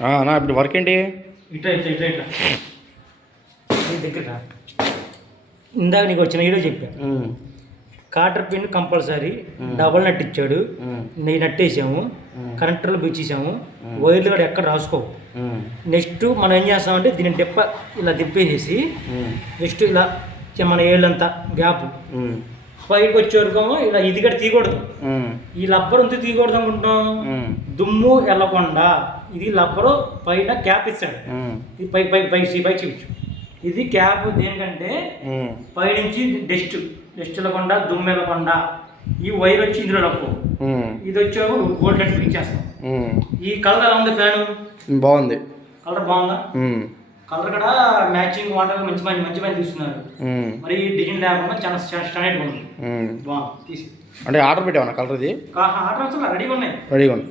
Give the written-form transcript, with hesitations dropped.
నా ఇప్పుడు వర్క్ ఏంటి? ఇట్లా ఇట్లా ఇట్లా ఇట్లా దగ్గర ఇందాక నీకు వచ్చిన వీడియో చెప్పాను. కాటర్ పిన్ కంపల్సరీ, డబల్ నట్ ఇచ్చాడు, నెయ్యి నట్టేసాము, కనెక్టర్లు బిచ్చేసాము, వైర్లు కూడా ఎక్కడ రాసుకో. నెక్స్ట్ మనం ఏం చేస్తామంటే దీన్ని ఇలా తిప్పేసేసి నెక్స్ట్ ఇలా మన ఏళ్ళంతా గ్యాప్ పైకి వచ్చే వరకు ఇలా ఇది కూడా తీయకూడదు. ఈ లబ్బర్ ఉంటే తీయకూడదు అనుకుంటాం, దుమ్ము వెళ్ళకుండా ఇది లబ్బరు పైన క్యాప్ ఇస్తాడు. ఇది పైకి చూపించు. ఇది క్యాప్ దేనికంటే పైనుంచి డస్ట్ వెళ్ళకుండా దుమ్ము వెళ్ళకుండా ఈ వైర్ వచ్చి ఇందులో నప్పు ఇది వచ్చే గోల్డ్ లెట్ ఇచ్చేస్తాం. ఈ కలర్ ఎలా ఉంది? ఫ్యాను బాగుంది, కలర్ బాగుందా? కలర్ కూడా మ్యాచింగ్ వాటర్ మంచి మంచి తీసుకున్నారు. మరి డిజైన్ లేకుండా చాలా స్టాండర్డ్గా ఉంది. బాగుంది తీసి. అంటే ఆర్డర్ పెట్టావా కలర్? ఇది ఆర్డర్ రెడీగా ఉన్నాయి. రెడీగా ఉంది.